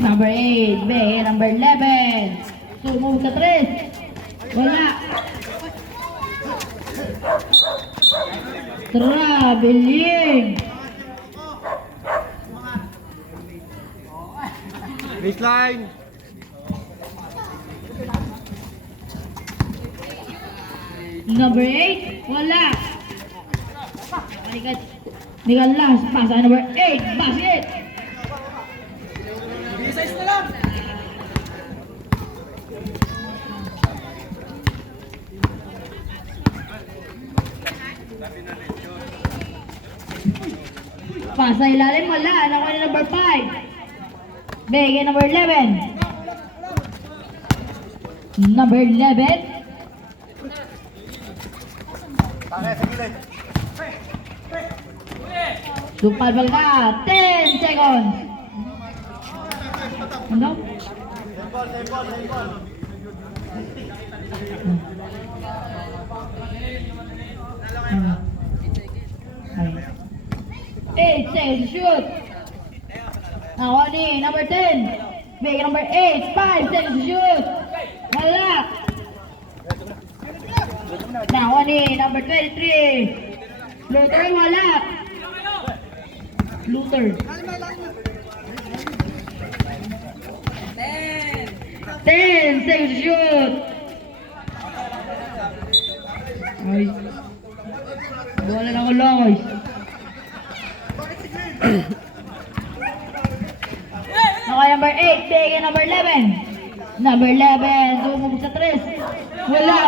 Number 8, B, number 11. Sumubog sa 3. Wala. Traveling. Baseline. Number 8, wala. Balikat. Tingnan last pass sa number 8, basket. Size na lang. Pass sa ilalim, wala. Nakuha ni number 5. Bigay number 11. Number 11. Supal bal ka. 10 seconds. Ano? Eight seconds, shoot. Nakuha ni number 10. Bigay number 8. 5 seconds, shoot. Wala. Nakuha ni number 23. Luther, wala. Luther. 10 seconds, shoot. Ay. Wala na ako, Lois. Okay, number 8, bigay number 11. Number 11, sumubog sa 3. Wala.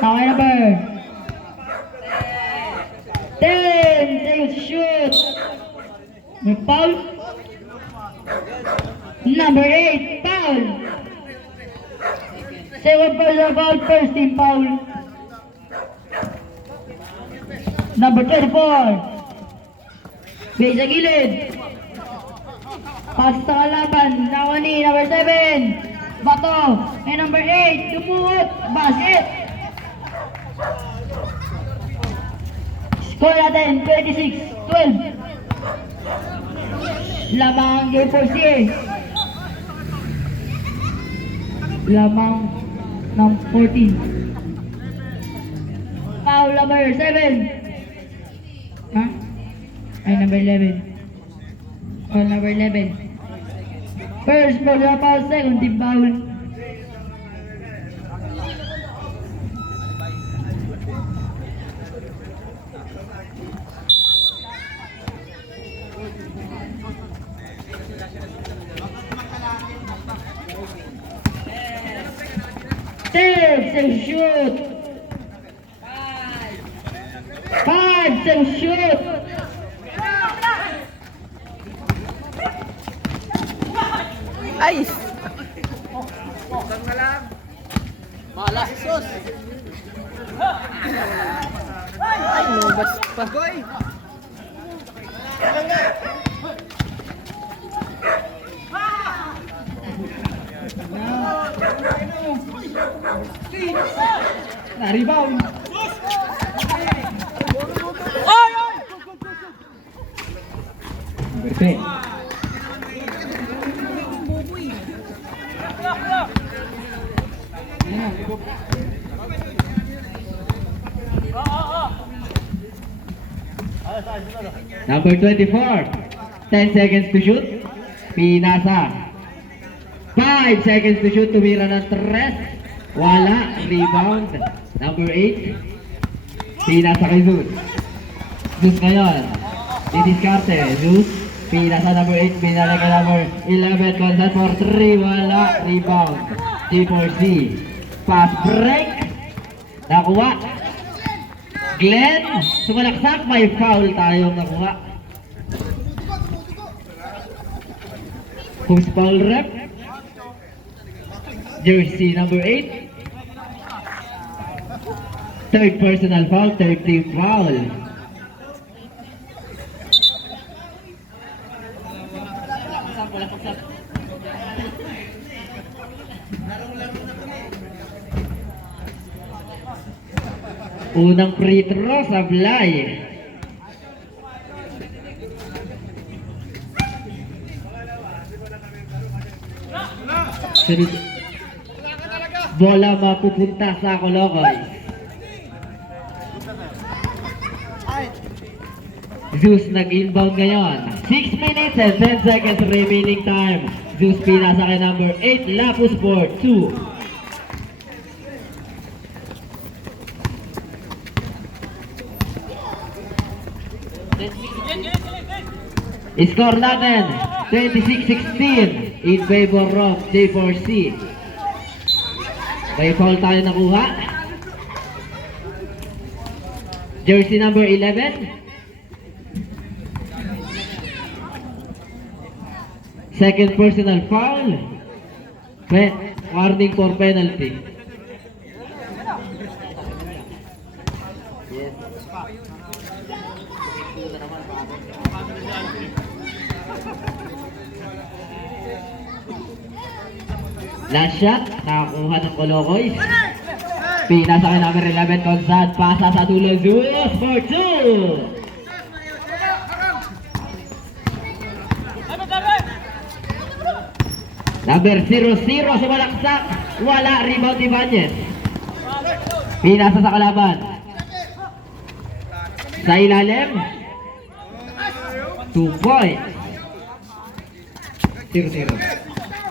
Okay, number 10, seconds, shoot. May foul. Number 8, foul. Second person foul, first team foul. Number 24. Bigay sa gilid. Pass sa kalaban. Nakuha ni number 7. Bato. And number 8. Dumuot. Basket. Score natin 26-12. Lamang game for CA. Lamang ng 14. Foul number 7. Ha? Ay, number 11. Foul number 11. First foul, second team foul. Six and shoot. 5 and shoot. Ayos! Saan ka lang? Mala! Sus! Ay, nubas pa. Goy! Na-rebound. Ay! Ay! Number 10. Number 24. 10 seconds to shoot. Pinasa. 5 seconds to shoot. Tumira ng 3. Wala. Rebound. Number 8. Pinasa kay Zeus. Zeus ngayon. Didiskarte. Zeus. Pinasa number 8. Pinala kay number 11. Consent for 3. Wala. Rebound. G4C. Pass break. Nakuha. Glenn. Sumalaksak. May foul tayong nakuha. Who's foul rep? Jersey number 8. Third personal foul, third team foul. Unang free throw sa Blay. Bola mapupunta sa Colocoy. Zeus nag-inbound ngayon. 6 minutes and 10 seconds remaining time. Zeus pinasa kay number 8, Lapus for 2. Score natin 26-16 in favor of J4C. May foul tayo nakuha. Jersey number 11. Second personal foul. Warning for penalty. Last shot, nakakuha ng Colocoy. Pinasa kay number 11, Consad. Pasa sa dulo, Zeus for 2. Number 00, sumalaksak. Wala, rebound Ibanez. Pinasa sa kalaban. Sa ilalim. 2 points. 0-0.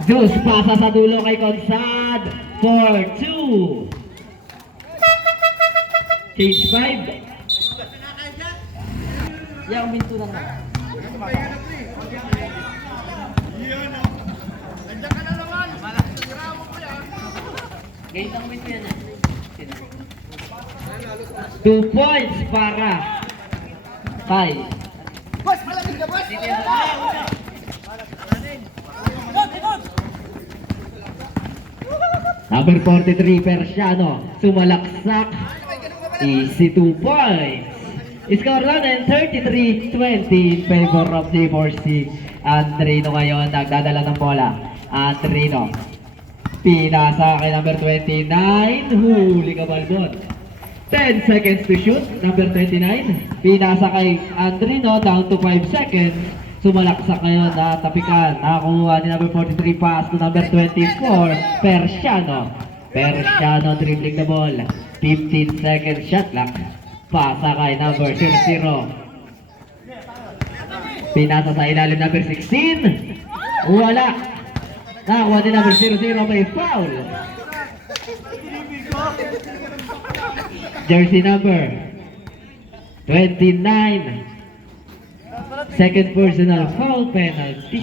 Zeus pasa sa dulo kay Consad for 2. Change 5. Yang minto lang na. Gate ang minto yan eh. 2 points para kay number 43, Persiano. Sumalaksak. Easy 2 points. Score natin 33-20 in favor of J4C. Andrino ngayon nagdadala ng bola. Andrino. Pinasa kay number 29. Huli ka Balbon. 10 seconds to shoot. Number 29. Pinasa kay Andrino. Down to 5 seconds. Sumalaksak ngayon na tapikan. Nakakuha ni number 43 pass to number 24. Persiano. Persiano dribbling the ball. 15 seconds shot clock. Pasa kay number 00. Pinasa sa ilalim number 16. Wala. Nakakuha ni number 00. May foul. Jersey number 29. Second personal foul penalty.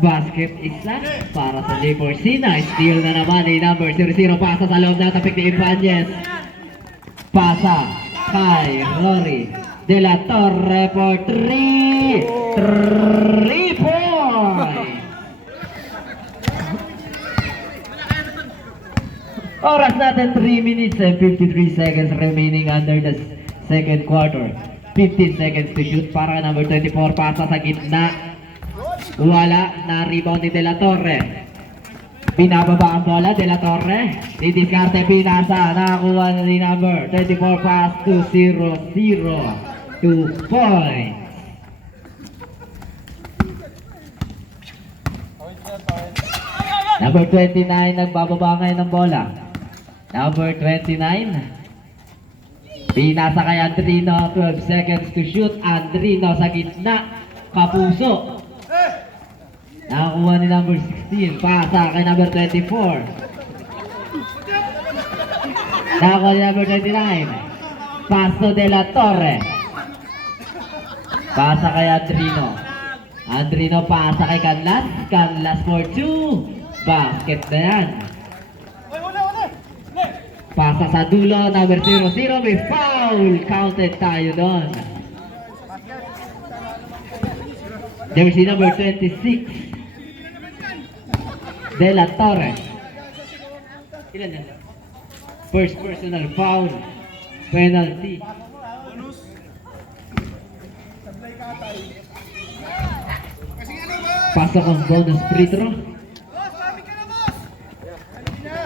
Basket isa para sa J4C na steal na naman ni number 00. Pasa sa loob na tapik ni Ibanez. Pasa kay Rory De La Torre for 3 points. Oras natin 3 minutes and 53 seconds remaining under the second quarter. 15 seconds to shoot para number 24. Pasa sa gitna. Wala, na rebound ni De La Torre. Pinababa ang bola, De La Torre. Didiskarte, pinasa. Nakakuha ni number 24 pass to 0-0. 2 points. Number 29, nagbababa ngayon ng bola. Number 29. Pinasa kay Andrino, 12 seconds to shoot. Andrino sa gitna. Kapuso. Nakakuha ni number 16. Pasa kay number 24. Nakakuha ni number 29. Paso De La Torre. Pasa kay Andrino. Andrino pasa kay Canlas. Canlas for 2. Basket na yan. Pasa sa dulo. Number 00. May foul. Counted tayo doon. Jersey number 26. De La Torre. Ilan yan? First personal foul. Penalty. Pasok ang bonus free throw.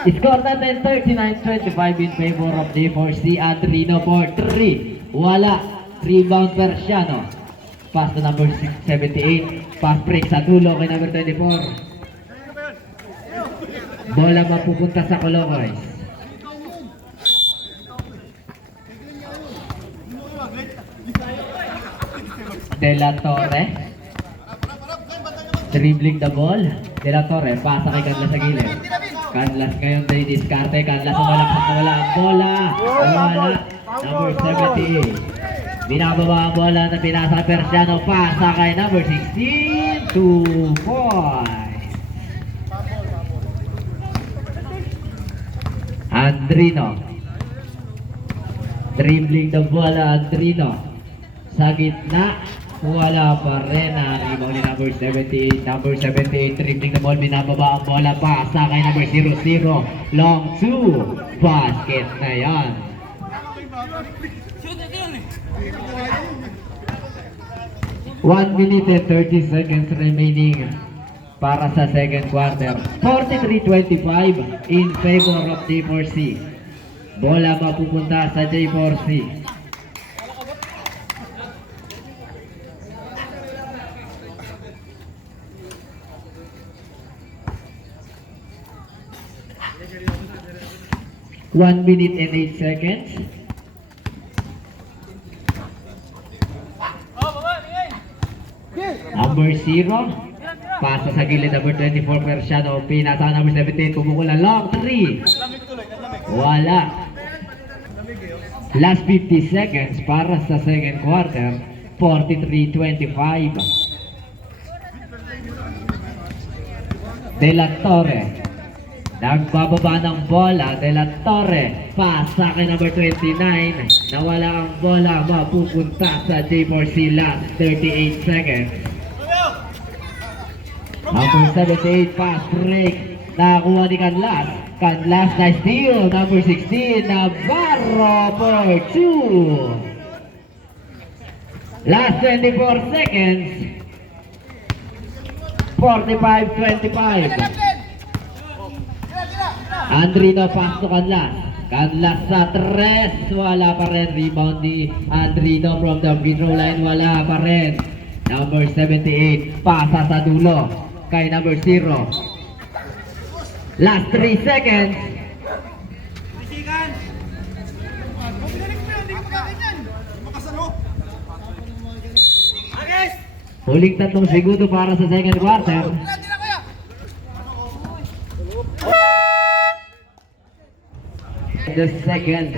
Score natin 39-25 in favor of D4C. Adrino for 3. Wala. Rebound Persiano. Pass to number 78. Pass break sa dulo kay number 24. Bola mapupunta sa Colocoy. De La Torre. Dribbling the ball. De La Torre. Pasa kay Canlas sa gilid. Canlas ngayon day diskarte. Canlas wala ang bola. Wala. Number 78. Binababa ang bola na pinasa Persiano. Pasa kay number 16. 2 points. Andrino. Dribbling the ball. Andrino. Sa gitna. Wala pa rin ang rebound ni number 78. Number 78 dribbling the ball. Binababa ang bola. Pasa kay number 00. Long 2. Basket na yan. Shoot it yun eh. 1 minute and 30 seconds remaining para sa second quarter. 43-25 in favor of J4C. Bola mapupunta sa J4C. One minute and 8 seconds. Number 0. Pasa sa gilid, number 24 Persiano. Pinasa number 17. Kumukula long 3. Wala. Last 50 seconds para sa second quarter. 43-25. De La Torre. Nagbababa ng bola. De La Torre. Pasa kay number 29. Nawala ang bola. Mapupunta sa J4C. Last 38 seconds. Number 78. Pass break. Nakakuha ni Canlas. Canlas na steal. Number 16. Navarro for 2. Last 24 seconds. 45-25. Andrino pass to Canlas. Canlas sa 3. Wala pa rin. Rebound ni Andrino from the free throw line. Wala pa rin. Number 78. Pasa sa dulo. Kay number 0. Last 3 seconds. Huling 3 segundo para sa second quarter. The second